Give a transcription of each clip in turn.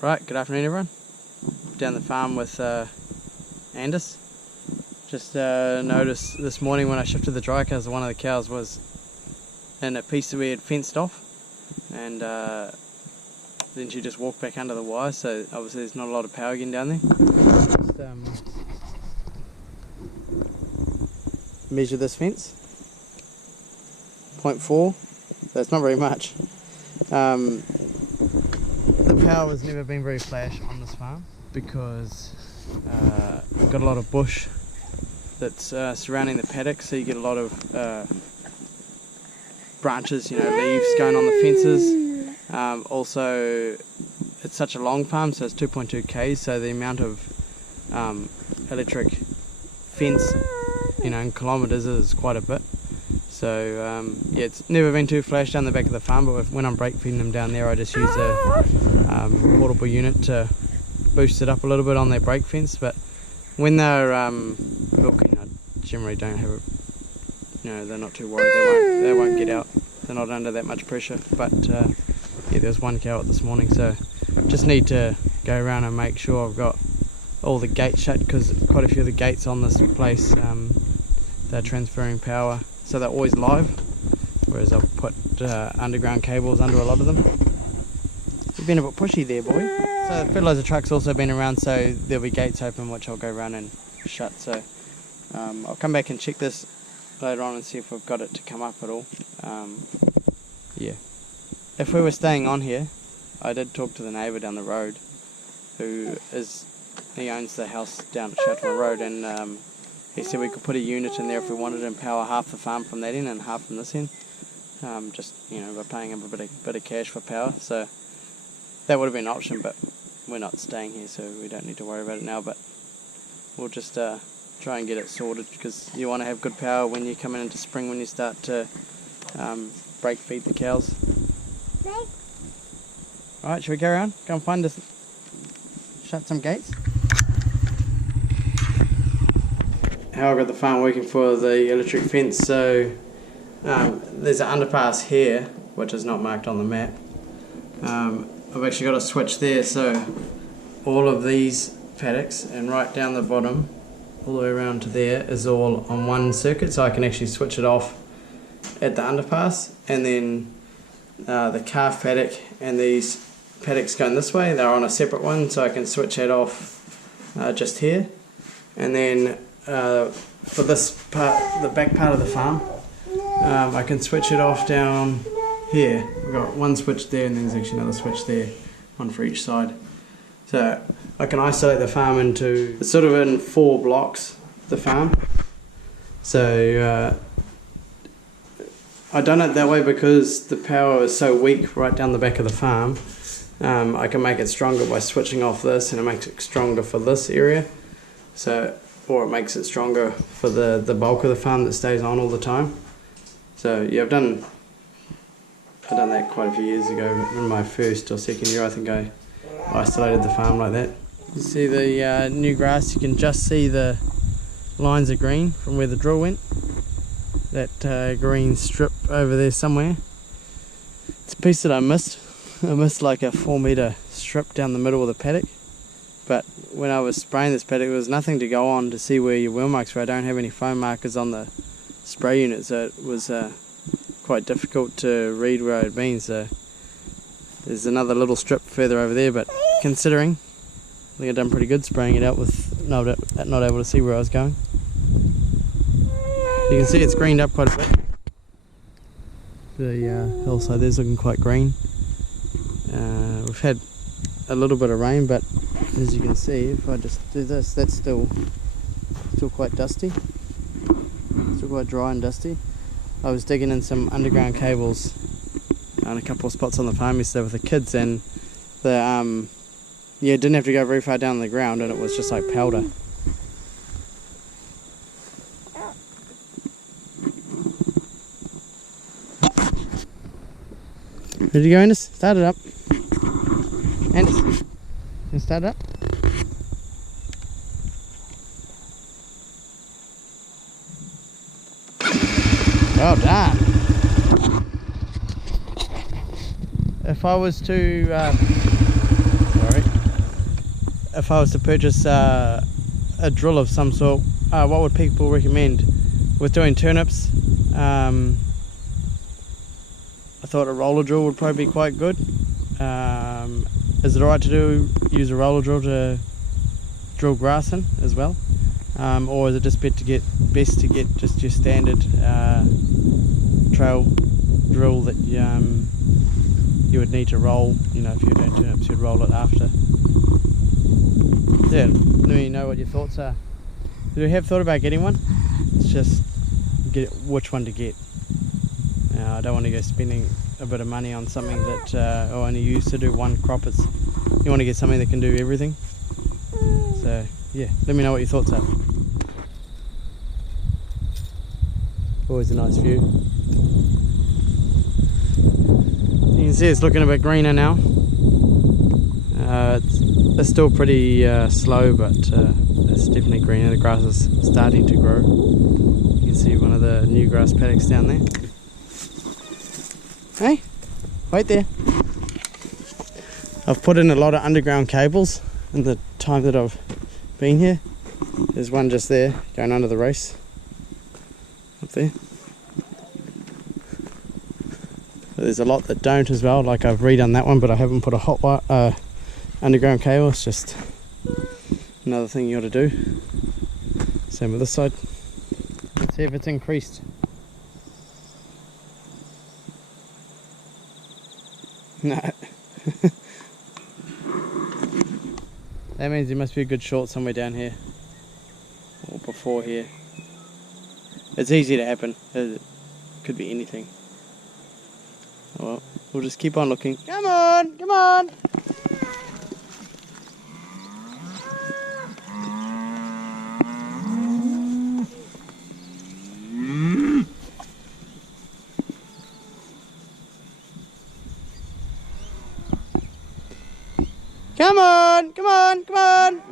Right, good afternoon everyone. Down the farm with Anders. Just noticed this morning when I shifted the dry cows, one of the cows was in a piece that we had fenced off, and then she just walked back under the wire, so obviously there's not a lot of power getting down there. Just measure this fence, 0.4, so it's not very much. The power has never been very flash on this farm because we've got a lot of bush that's surrounding the paddock, so you get a lot of branches, leaves going on the fences. Also, it's such a long farm, so it's 2.2 k's, so the amount of electric fence, in kilometres is quite a bit. So yeah, it's never been too flash down the back of the farm, but when I'm brake feeding them down there, I just use a portable unit to boost it up a little bit on their brake fence. But when they're milking, I generally don't have a, they're not too worried. They won't get out. They're not under that much pressure. But yeah, there's one cow out this morning, so just need to go around and make sure I've got all the gates shut, because quite a few of the gates on this place, they're transferring power, so they're always live, whereas I've put underground cables under a lot of them. You've been a bit pushy there, boy. So the fertiliser truck's also been around, so there'll be gates open which I'll go around and shut. So I'll come back and check this later on and see if we've got it to come up at all. Yeah. If we were staying on here, I did talk to the neighbour down the road, he owns the house down at Chautauqua Road, and he said we could put a unit in there if we wanted and power half the farm from that end and half from this end. Just by paying him a bit of cash for power. So that would have been an option, but we're not staying here, so we don't need to worry about it now. But we'll just try and get it sorted, because you want to have good power when you're coming into spring, when you start to brake feed the cows. Alright, shall we go around? Go and find us, shut some gates. How I got the farm working for the electric fence. So there's an underpass here, which is not marked on the map. I've actually got a switch there, so all of these paddocks and right down the bottom all the way around to there is all on one circuit, so I can actually switch it off at the underpass, and then the calf paddock and these paddocks going this way, they're on a separate one, so I can switch it off just here. And then for this part, the back part of the farm, I can switch it off down here. We've got one switch there, and then there's actually another switch there, one for each side. So I can isolate the farm into, it's sort of in 4 blocks, the farm. So I done it that way because the power is so weak right down the back of the farm. I can make it stronger by switching off this, and it makes it stronger for this area. Or it makes it stronger for the bulk of the farm that stays on all the time. So yeah, I've done that quite a few years ago. In my first or second year, I think I isolated the farm like that. You see the new grass, you can just see the lines of green from where the drill went. That green strip over there somewhere. It's a piece that I missed. I missed like a 4-metre strip down the middle of the paddock. But when I was spraying this paddock, there was nothing to go on to see where your wheel marks were. I don't have any foam markers on the spray unit, so it was quite difficult to read where I had been. So there's another little strip further over there, but considering, I think I've done pretty good spraying it out with not able to see where I was going. You can see it's greened up quite a bit. The hillside there's looking quite green. We've had a little bit of rain, but as you can see, if I just do this, that's still quite dusty. Still quite dry and dusty. I was digging in some underground cables on a couple of spots on the farm yesterday with the kids, and didn't have to go very far down the ground, and it was just like powder. Ready to go, Anders? Start it up. Anders, can you start it up? Well done. If I was to, sorry. if I was to purchase a drill of some sort, what would people recommend? With doing turnips, I thought a roller drill would probably be quite good. Is it alright to use a roller drill to drill grass in as well? Or is it just best to get just your standard trail drill that you would need to roll? You know, if you're doing turnips, you'd roll it after. Yeah, let me know what your thoughts are. Do you have thought about getting one? It's just which one to get. I don't want to go spending a bit of money on something that I only used to do one crop. You want to get something that can do everything. So yeah, let me know what your thoughts are. Always a nice view. You can see it's looking a bit greener now. It's still pretty slow, but it's definitely greener. The grass is starting to grow. You can see one of the new grass paddocks down there. Hey, wait there. I've put in a lot of underground cables in the time that I've been here. There's one just there going under the race up there. But there's a lot that don't as well. Like I've redone that one, but I haven't put a hot wire underground cable. It's just another thing you got to do. Same with this side. Let's see if it's increased. No. That means there must be a good short somewhere down here or before here. It's easy to happen. It could be anything. Oh well, we'll just keep on looking. Come on, come on. Come on, come on, come on.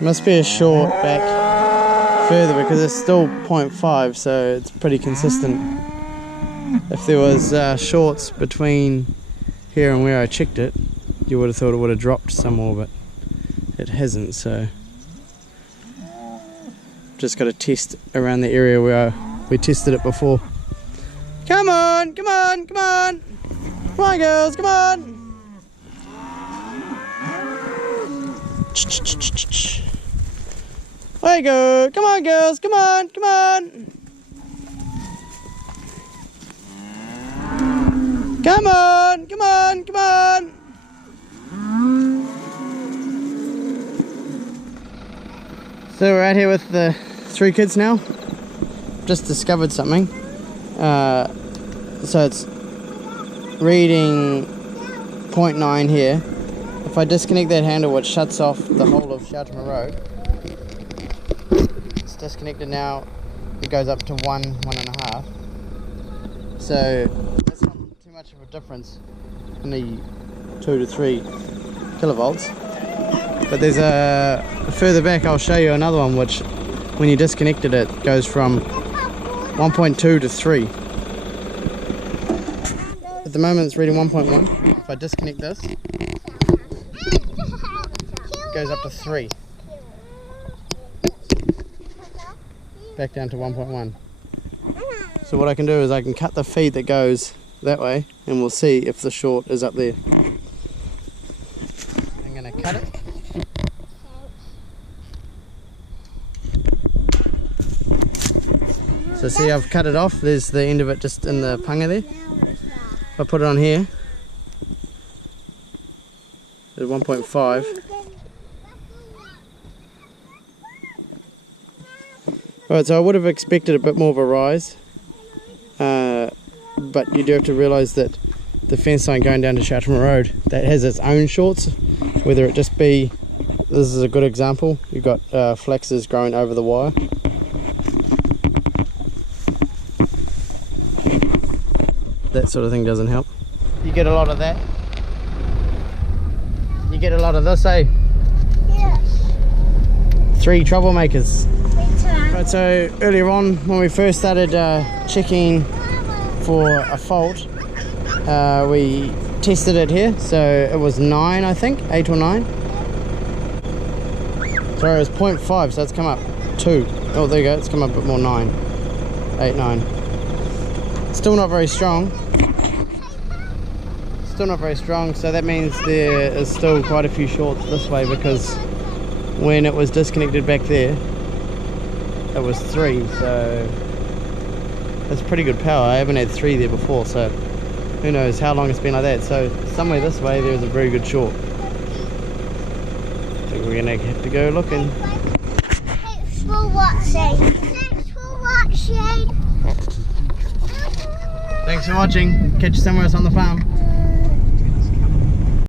Must be a short back further because it's still 0.5, so it's pretty consistent. If there was shorts between here and where I checked it, you would have thought it would have dropped some more, but it hasn't, so just got to test around the area where we tested it before. Come on, come on, come on. Come on, girls, come on. There you go. Come on, girls, come on, come on. Come on, come on, come on. So we're out here with the 3 kids now. Just discovered something. So it's reading 0.9 here. If I disconnect that handle, which shuts off the whole of Shelterman Road, it's disconnected now. It goes up to 1.5. So that's not too much of a difference, only 2 to 3 kilovolts. But there's a further back. I'll show you another one which, when you disconnected it, goes from 1.2 to 3. At the moment it's reading 1.1. If I disconnect this, it goes up to 3. Back down to 1.1. So what I can do is I can cut the feed that goes that way and we'll see if the short is up there. I'm going to cut it. So see, I've cut it off. There's the end of it just in the panga there. If I put it on here, at 1.5. Alright, so I would have expected a bit more of a rise, but you do have to realise that the fence line going down to Shelterman Road, that has its own shorts, whether it just be, this is a good example, you've got flexes growing over the wire. That sort of thing doesn't help. You get a lot of that. You get a lot of this, eh? Yes. 3 troublemakers. Right, so earlier on when we first started checking for a fault. We tested it here, so it was 9, I think, 8 or 9. Sorry, it was 0.5, so it's come up 2. Oh, there you go, it's come up a bit more, 9. 8, 9. Still not very strong. Still not very strong, so that means there is still quite a few shorts this way, because when it was disconnected back there, it was 3, so that's pretty good power. I haven't had 3 there before, so who knows how long it's been like that. So somewhere this way there's a very good short. I think we're gonna have to go looking. Thanks for watching. Thanks for watching. Thanks for watching. Catch you somewhere else on the farm.